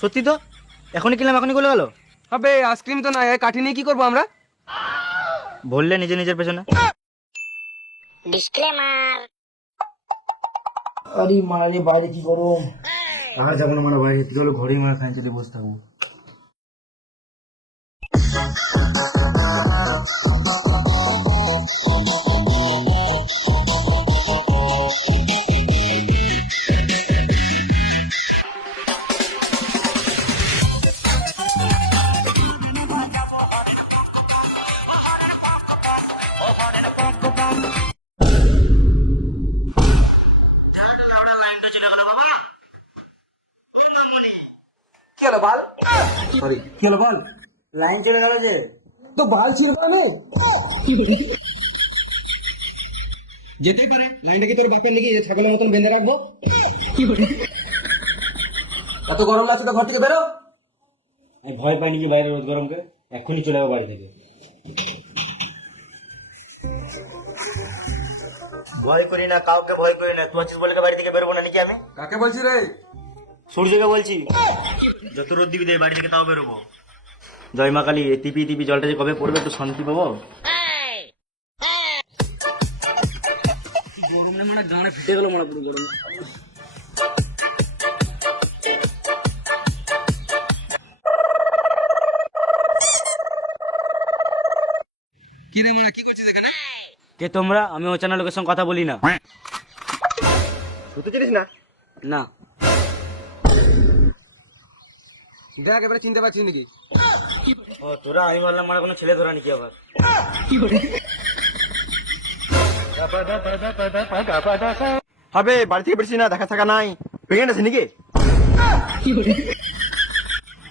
সত্যি তো, এখনই কিনলাম এখনই গলে গেল। হবে আইসক্রিম তো নাই, কাঠি নিয়ে কি করবো আমরা? বললে নিজে নিজের পেছনে। আরে মারে বাইরে কি গরম, আর যাবো না মারা বাইরে, তুই হলো ঘরেই মারা খাই চলে বসে থাকবো। কি হলো বল? সরি, কি হলো বল? লাইন চলে গেল যে। তো বাল ছিল না, যেতেই পারে। লাইনটা কি তোর বাপের লেগে ছাগলের মতন বেঁধে রাখবো? এত গরম লাগছে তো ঘর থেকে বেরো। আমি ভয় পাইনি কি বাইরে রোদ গরমকে, এখনই চলে যাবো বাড়ি থেকে। ভয় করি না, কাউকে ভয় করি না। তুই আছিস বলে বাড়ি থেকে বেরোবো না নাকি আমি? কাকে বলছি রে? সূর্যকে বলছি, যত রোদ দিবি দে বাড়ি থেকে তাও বেরোবো। জয় মা কালী, এই টিপি টিপি জলটা যে কবে পড়বে একটু শান্তি পাবো। গরম নেই মানে গানে ফেটে গেল মানে পুরো গরম। কি রে মোনা, কি করছিস এখানে? কে তোমরা? আমি অচেনা লোকের সঙ্গে কথা বলি না। তুই চিনিস না? না। দেখ এবারে চিনতে পারছিস নাকি? ও তোরা, আমি বললাম মানে কোনো ছেলে ধরা নাকি আবার। হবে বাড়ি থেকে বেরছি না, দেখা থাকা নাই। প্রেগনেন্ট আছে নাকি?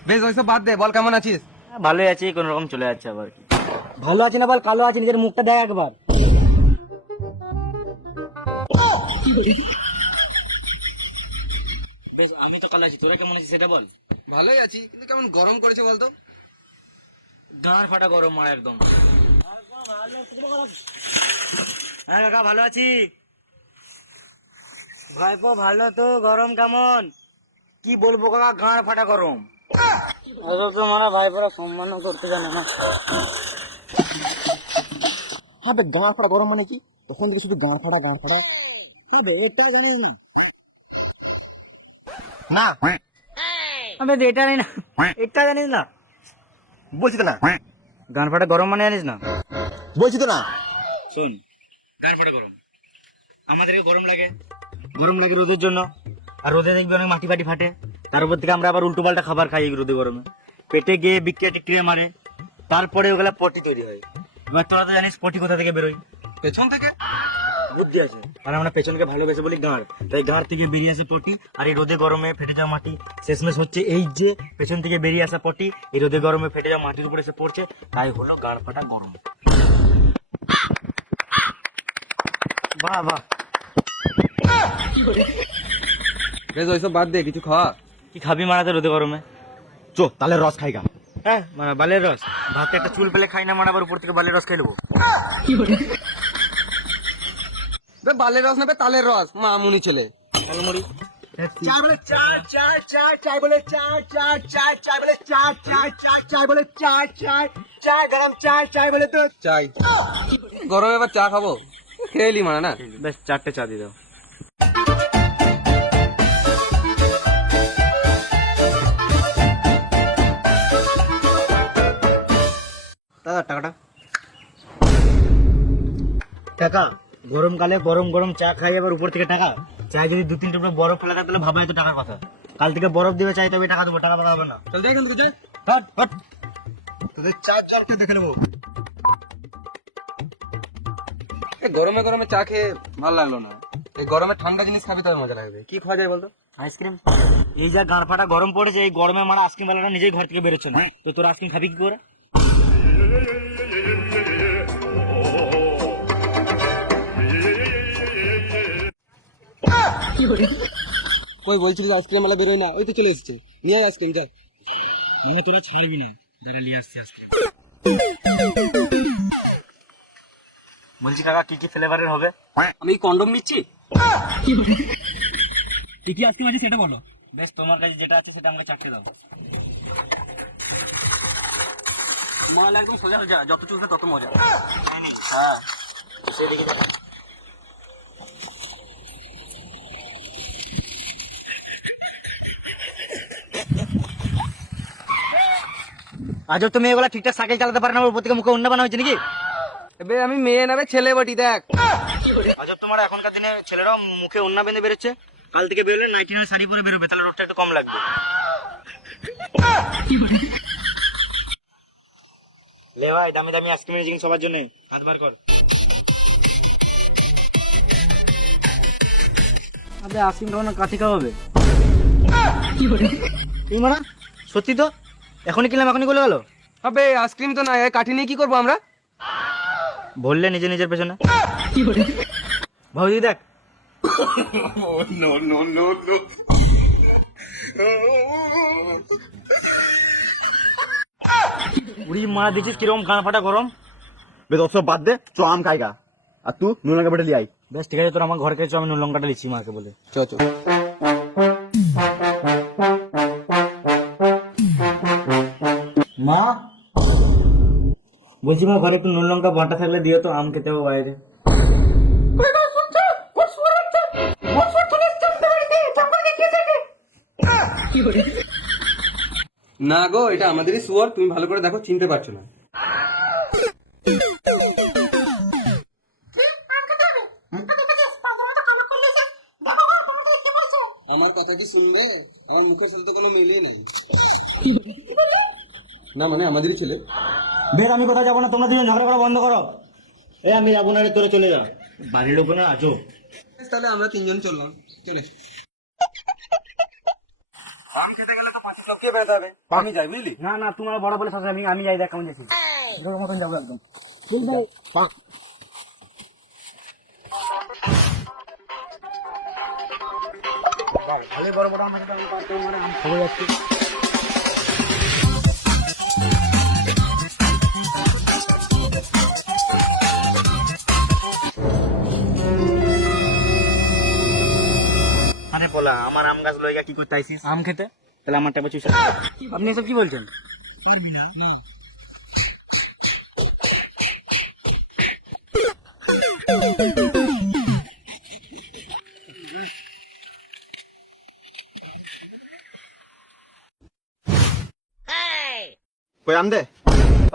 বেশ ওইসব বাদ দে, বল কেমন আছিস? ভালোই আছি, কোন রকম চলে যাচ্ছে আবার কি। ভালো আছে না বল, কালো আছে, নিজের মুখটা দেখ একবার। বেশ, আমি তো কালো আছি, তোরা কেমন আছিস সেটা বল। ভালোই আছি, কিন্তু কেমন গরম করেছে বলতো? গাঁড় ফাটা গরম মারা একদম। হ্যাঁ কাকা ভালো আছি। ভাইপো ভালো তো, গরম কেমন? কি বলবো কাকা, গাঁড় ফাটা গরম। আরে তো মারা ভাইপোরা সম্মান করতে জানে না। হবে গাঁ ফাটা গরম মানে কি? তখন থেকে শুধু গাঁ ফাটা হবে, এটা জানিস না? না আমি এটা জানি না, এটা জানিস না? বলছি তো না, গান ফাটা গরম মানে জানিস না? বলছি তো না। শোন, গান ফাটা গরম, আমাদেরকে গরম লাগে, গরম লাগে রোদের জন্য। আর রোদে দেখবি অনেক মাটি ফাটি ফাটে, তার উপর থেকে আমরা আবার উল্টো পাল্টা খাবার খাই এই রোদে গরমে, পেটে গিয়ে বিক্রিয়া টিক্রিয়া মারে, তারপরে ওগুলা পটি তৈরি হয়। এবার তোরা তো জানিস পটি কোথা থেকে বেরোয়? পেছন থেকে। বুদ্ধি আছে, আর আমরা পেছনকে ভালোবেসে বলি গাঁড়, তাই গাঁড় থেকে বেরিয়ে আসে পটি। আর এই রোদে গরমে ফেটে যাওয়া মাটি শেষমেশ হচ্ছে এই যে পেছন থেকে বেরিয়ে আসা পটি, এই রোদে গরমে ফেটে যাওয়া মাটির উপরে এসে পড়ছে, তাই হলো গাঁড় ফাটা গরম। বাহ বাহ। বেশ ওইসব বাদ দে, কিছু খাওয়া। কি খাবি মারাতে রোদে গরমে? চো তাহলে রস খাই গা। হ্যাঁ মানে বালের রস, ভাতে একটা চুল পেলে খাই না মানে আবার উপর থেকে বালের রস খাই নেবো। বালের রস নেবে, তালের রস, মামুনি ছেলে। চাই বলে চাই চাই চাই চাই বলে চাই চাই চাই চাই বলে চাই চাই চাই চাই বলে চাই চাই চাই গরম চাই চাই বলে তো চাই। গরমে এবার চা খাবো, খেয়ে এলি মানা না। বেশ, 4টে চা দিয়ে দাও। দাদা টাকাটা। টাকা গরমকালে গরম গরম চা খাই, আবার উপর থেকে টাকা। চাই যদি 2-3 টুকরো বরফ ফেলা থাকে তাহলে ভাবা তো টাকার কথা। কাল থেকে বরফ দিবে চাই, তবে টাকা দেবো, টাকা পাকা হবে না। চল যাই এখান থেকে, যাই। হট হট, তোদের 4 জনকে দেখে নেবো। এই গরমে গরমে চা খেয়ে ভালো লাগলো না। এই গরমে ঠান্ডা জিনিস খাবি তবে মজা লাগবে। কি খাওয়া যায় বলতো? আইসক্রিম। এই যা গাঁড় ফাটা গরম পড়েছে, এই গরমে মানে আইসক্রিম বালাটা নিজেই ঘর থেকে বেরোচ্ছে না, তো তোর আইসক্রিম খাবি কি করে? কই বলছিস আইসক্রিম वाला বেরোয় না? ওই তো চলে এসেছে, নিয়ে আয় আইসক্রিম, যা। মানে তোরা ছাড়বি না, দাঁড়া নিয়ে আসছি আইসক্রিম। বলছি কাকা কি কি ফ্লেভারের হবে? আমি কন্ডম নিচ্ছি। কি কি আইসক্রিম আছে সেটা বলো। বেশ, তোমার কাছে যেটা আছে সেটা আমাকে চাকরি দাও। মাল একদম সোজা সোজা, যত চলছে তত মজা। হ্যাঁ, সেদিকে যাও। আজব তো মেয়েগুলা ঠিকঠাক সাইকেল চালাতে পারে না, ওর উপর থেকে মুখে অন্য বানা হয়েছে নাকি? এবে আমি মেয়ে নেবে ছেলে বটি, দেখ। আজব, তোমার এখনকার দিনে ছেলেরাও মুখে অন্য বেঁধে বেরোচ্ছে। কাল থেকে বেরোলে নাইটিনের শাড়ি পরে বেরোবে, তাহলে রোদটা একটু কম লাগবে। লে ভাই, দামি দামি আইসক্রিমের জিনিস সবার জন্য, হাত বার কর। আবে আইসক্রিম খাওয়ানো কাঠি খাওয়াবে এই মানা? সত্যি তো, এখনই কিনলাম এখনই গলে গেল। আবে আইসক্রিম তো না, কাঠি নিয়ে কি করবো আমরা? বললে নিজে নিজের পেছনে। ভাবি দেখ, উড়ি মারা দিচ্ছিস কিরকম গান ফাটা গরম। বে তো সব বাদ দে, চ আম খাইগা। আর তুই নুন লঙ্কা বেটে লিয়ে আই। বেশ ঠিক আছে, তোর আমার ঘর খেয়েছো, আমি নুন লঙ্কাটা লিচ্ছি মাকে বলে। চ চ। মা বলছি, মা ঘরে একটু নুন লঙ্কা বাটা থাকলে দিও তো, আম খেতে হবে বাইরে। না গো, এটা আমাদেরই শুয়োর, তুমি ভালো করে দেখো, চিনতে পারছো না। আমার কথা কি শুনবে? আমার মুখের সাথে তো কোনো মিলিয়ে নেই। না মানে আমাদেরই ছেলে। বেশ, আমি কোথাও যাবো না, তোমরা দুজন ঝগড়া করা বন্ধ করো। এই আমি যাবো না রে, তোরা চলে যা। বাড়ির লোক না আছো। তাহলে আমরা তিনজন চললাম, চলে। আমি যাই, বুঝলি? না না, তোমার বড় বলে শাসন, আমি যাই, দেখ কেমন যাচ্ছি তোর মতন যাবো একদম। ভালোই বড় বড় আমাকে মানে আম খাবো যাচ্ছি। আরে পোলা, আমার আম গাছ লইগা কি করতে আইছিস? আম খেতে? তাহলে আমারটা বলছিস। আপনি এসব কি বলছেন? কই আম দে।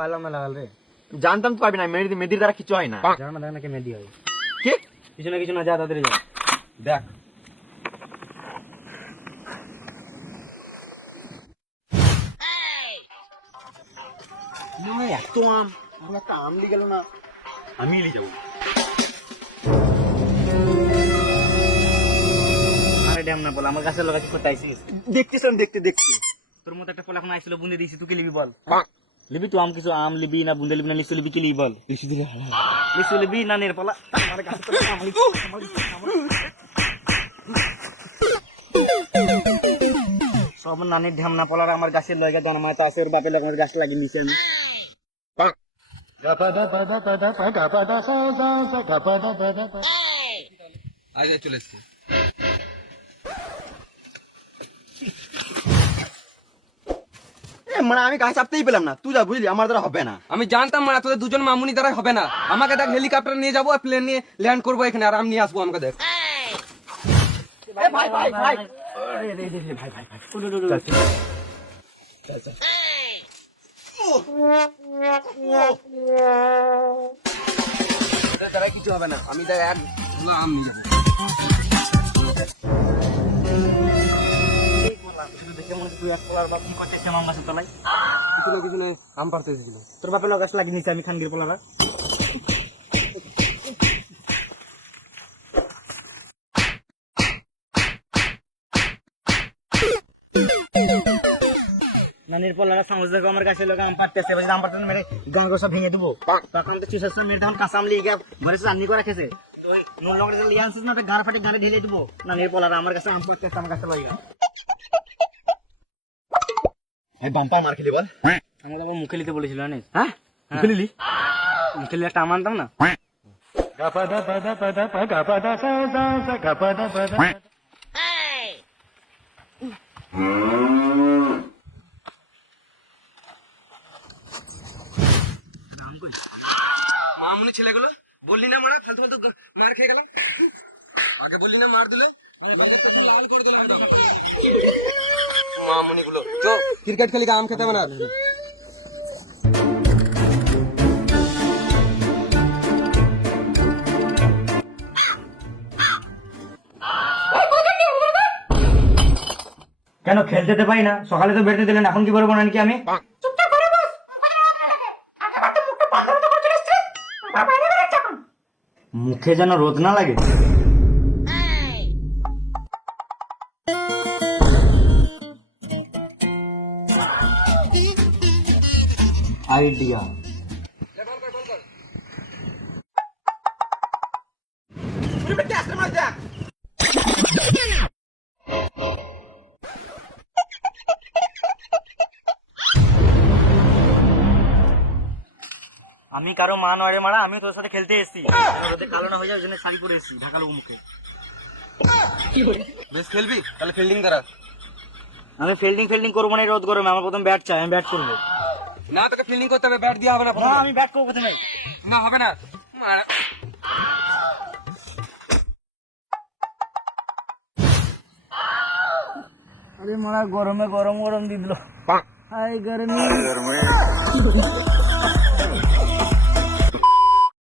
পারলাম না লাগাল রে। জানতাম তো পারবি না, মেদির দ্বারা কিছু হয় না। জানা না, দেখ না কে মেদি হয়। কি? কিছু না কিছু না, যা তাড়াতাড়ি যা। দেখ এত আম, আমার একটা আম লি গেল না। আমি লি যাবো। আরে ড্যাম না বল, আমার গাছের লগা কি করতে আইছিস? দেখছিস? আমি দেখছি। তোর মতো একটা পোলা এখন আইছিল, বুন্দে দিয়েছি, তুই কি লিবি বল? লিবি তুই আম? কিছু আম লিবি না বুন্দে লিবি না লিচু লিবি, কি লিবি বল? লিচু লিবি না নের পোলা? আমার গাছে তো আম লিচু, সব নানির ঢ্যামনা পোলার আমার গাছের লয়গা জন্মায় তো আছে, ওর বাপের লগা গাছ লাগিয়ে নিছে আমি। আগে চলে এসছে। মানে আমি গাছ চাপতেই পেলাম না, তুই যা, বুঝলি? আমার দ্বারা হবে না। আমি জানতাম না তোদের দুজন মামুনি দ্বারা হবে না। আমাকে দেখ, হেলিকপ্টার নিয়ে যাবো, প্লেন নিয়ে ল্যান্ড করবো এখানে, আর আমি নিয়ে আসবো। আমাকে দেখ। ভাই ভাই ভাই, তারা কিছু হবে না, আমি দেখ এক ঝুলা আম নিয়ে যাবো। দেখে মনে হচ্ছে তুই এক পোলার বাপ কি করছিস আমার গাছের তলায়? কিছু নেই, আম পারতে এসেছিল। তোর বাপের লগা গাছ লাগিয়ে নিছে আমি, খানগির পোলারা। নানির পোলারা সাহস দেখো, আমার গাছের লগা আম পাড়তেছে, বলছে আম পাড়তে মেরে গান গোসা ভেঙে দেবো। তখন তো চিসার মেরে তখন কাঁচা আম লিয়ে গিয়ে ঘরে রান্নি করে খেছে। ওই নুন লঙ্কা লিয়ে আনছিস না, গান ফাটে গানে ঢেলে দেবো। নানির পোলারা আমার কাছে আম পাড়তেছে, আমার কাছে লইগা। এই বাম্পা মার খেলি বল। আমাকে আবার মুখে নিতে বলেছিল জানিস? হ্যাঁ, মুখে নিলি? মুখে নিলে একটা আম আনতাম না। মামুনি ছেলেগুলো বললি না মারা ফালতু ফালতু মার খেয়ে গেল আগে বললি না মার দিলে লাল করে দিল মামুনি গুলো চো ক্রিকেট খেলি আম খেতে হবে না কেন খেলতে তো পাই না? সকালে তো বেরোতে দিলেন, এখন কি বলবো নাকি আমি? মুখে যেন রোদ না লাগে। আইডিয়া। আমি কারো মা নয় রে মারা, আমি তোর সাথে খেলতে এসেছি। রোদে কালো না হয়ে যায়, ওই জন্য শাড়ি পরে এসেছি ঢাকা লোক মুখে। বেশ খেলবি তাহলে ফিল্ডিং করা আমি ফিল্ডিং করবো না, এই রোদ গরমে। আমার প্রথম ব্যাট চাই, আমি ব্যাট করবো। না তোকে ফিল্ডিং করতে হবে ব্যাট দিয়ে হবে না না, আমি ব্যাট করবো প্রথমে। না হবে না মারা আরে মারা গরমে গরম দিয়ে দিল। হাই গরমি।